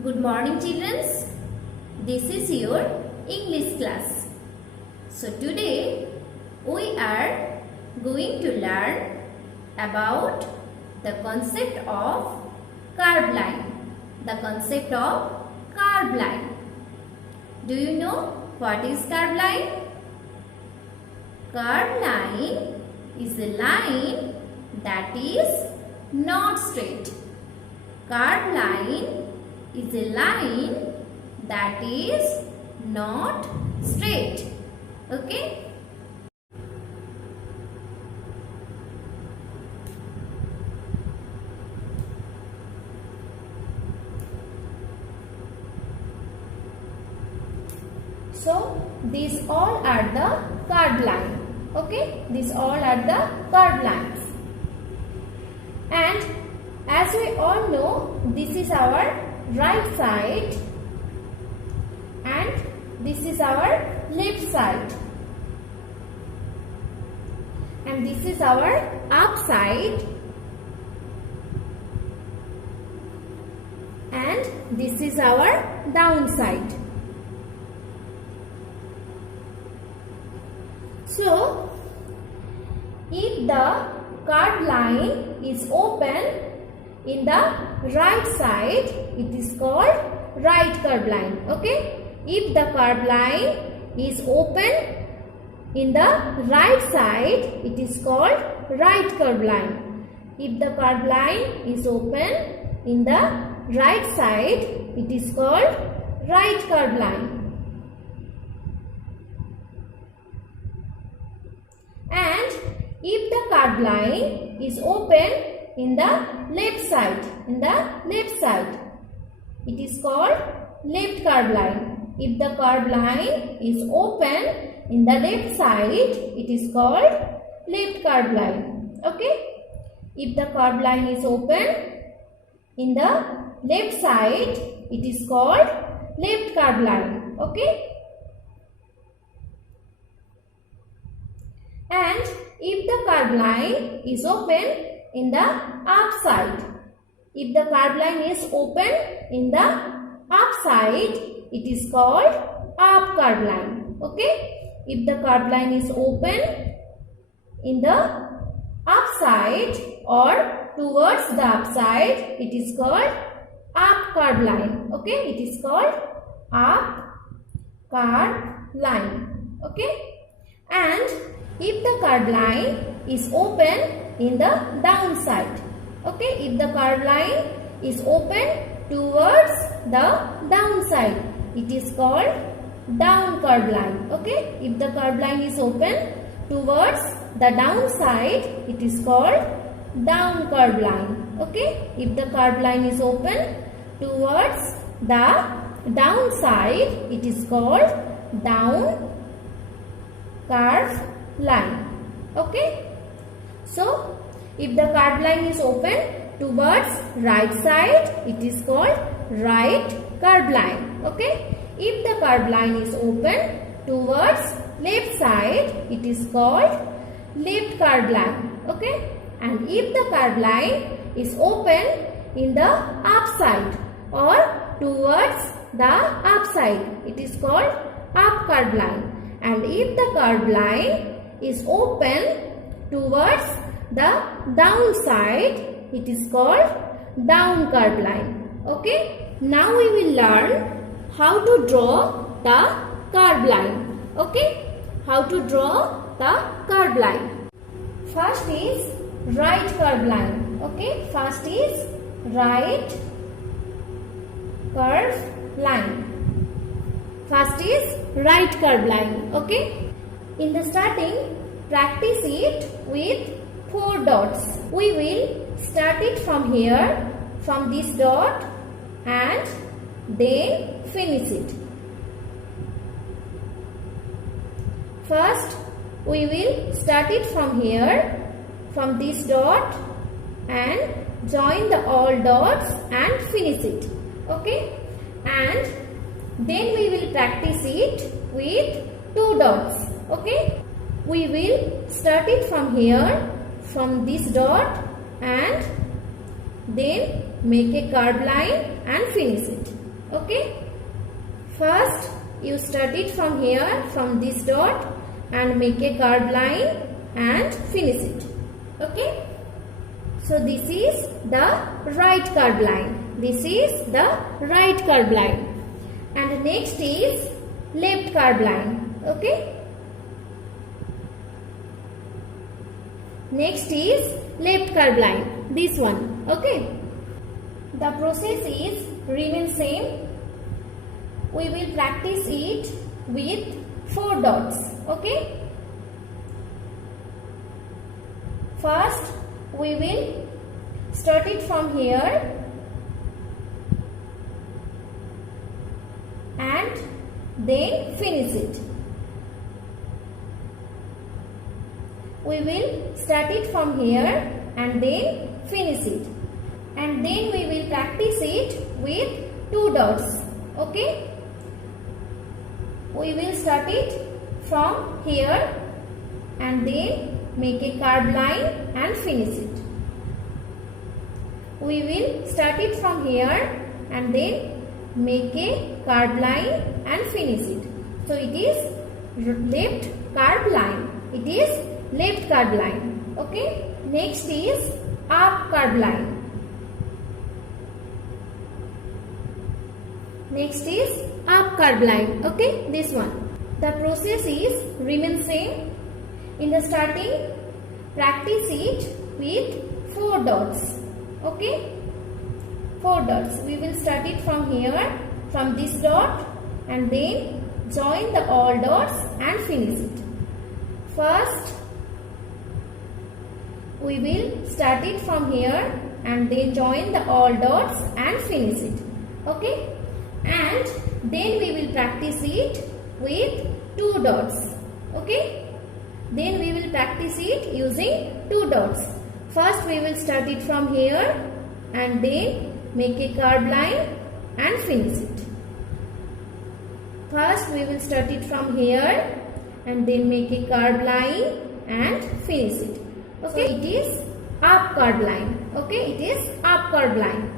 Good morning, children. This is your English class. So today we are going to learn about the concept of curved line. The concept of curved line. Do you know what is curved line? Curved line is a line that is not straight. Curved line is a line that is not straight. Okay? So these all are the curved line. Okay? These all are the curved lines. And as we all know, this is our right side and this is our left side, and this is our up side and this is our down side. So if the curved line is open in the right side, it is called right curved line. Okay? If the curved line is open in the right side, it is called right curved line. If the curved line is open in the right side, it is called right curved line. And if the curved line is open in the left side, it is called left curved line. If the curved line is open in the left side, it is called left curved line. Okay? If the curved line is open in the left side, it is called left curved line. Okay? And if the curved line is open in the up side, if the curved line is open in the up side, it is called up curved line. Okay? If the curved line is open in the up side or towards the up side, it is called up curved line. Okay? It is called up curved line. Okay? And if the curved line is open in the down side, okay, if the curved line is open towards the down side, it is called down curved line. Okay, if the curved line is open towards the down side, it is called down curved line. Okay, if the curved line is open towards the down side, it is called down curved line. Okay? So, if the curved line is open towards right side, it is called right curved line. Okay? If the curved line is open towards left side, it is called left curved line. Okay? And if the curved line is open in the up side or towards the up side, it is called up curved line. And if the curved line is open towards the down side, it is called down curved line. Okay? Now we will learn how to draw the curved line. Okay? How to draw the curved line. First is right curved line. Okay? First is right curved line. First is right curved line. Okay? In the starting, practice it with 4 dots. We will start it from here, from this dot, and then finish it. First, we will start it from here, from this dot, and join the all dots and finish it. Okay? And then we will practice it with 2 dots. Okay? We will start it from here, from this dot, and then make a curved line and finish it. Okay. First, you start it from here, from this dot, and make a curved line and finish it. Okay. So this is the right curved line. This is the right curved line. And next is left curved line. Okay. Next is left curved line. This one. Okay. The process is remain same. We will practice it with 4 dots. Okay. First, we will start it from here and then finish it. We will start it from here and then finish it. And then we will practice it with 2 dots. Okay. We will start it from here and then make a curved line and finish it. We will start it from here and then make a curved line and finish it. So it is left curved line. It is left curved line. Okay. Next is up curved line. Next is up curved line. Okay, this one. The process is remain same. In the starting, practice it with 4 dots. Okay, 4 dots. We will start it from here, from this dot, and then join the all dots and finish it. First, we will start it from here and then join the all dots and finish it. Okay. And then we will practice it with 2 dots. Okay. Then we will practice it using 2 dots. First we will start it from here and then make a curved line and finish it. First we will start it from here and then make a curved line and finish it. Okay. So it is up curved line. Okay. It is up curved line.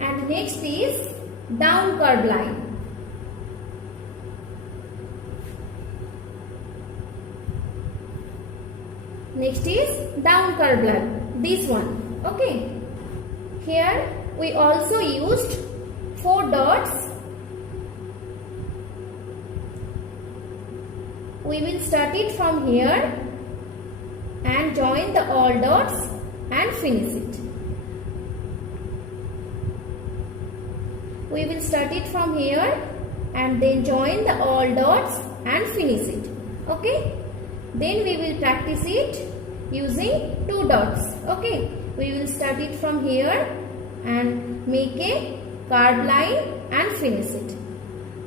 And next is down curved line. Next is down curved line. This one. Okay. Here we also used 4 dots. We will start it from here and join the all dots and finish it. We will start it from here and then join the all dots and finish it. Okay. Then we will practice it using 2 dots. Okay. We will start it from here and make a curved line and finish it.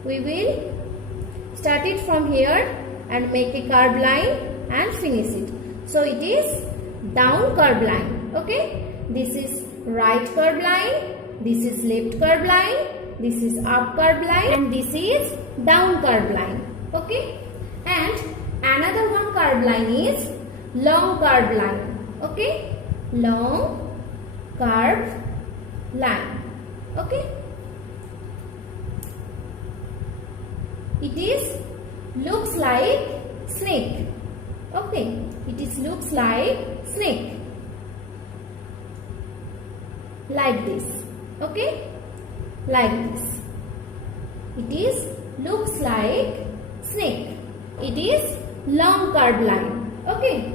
We will start it from here and make a curved line and finish it. So it is down curved line. Okay. This is right curved line. This is left curved line, this is up curved line, and this is down curved line. Okay. And another one curved line is long curved line. Okay. Long curved line. Okay. It is looks like snake. Okay. It is looks like snake. Like this. Okay, like this. It is looks like snake. It is long curved line. Okay.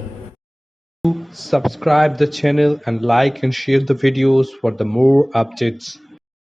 Subscribe the channel and like and share the videos for the more updates.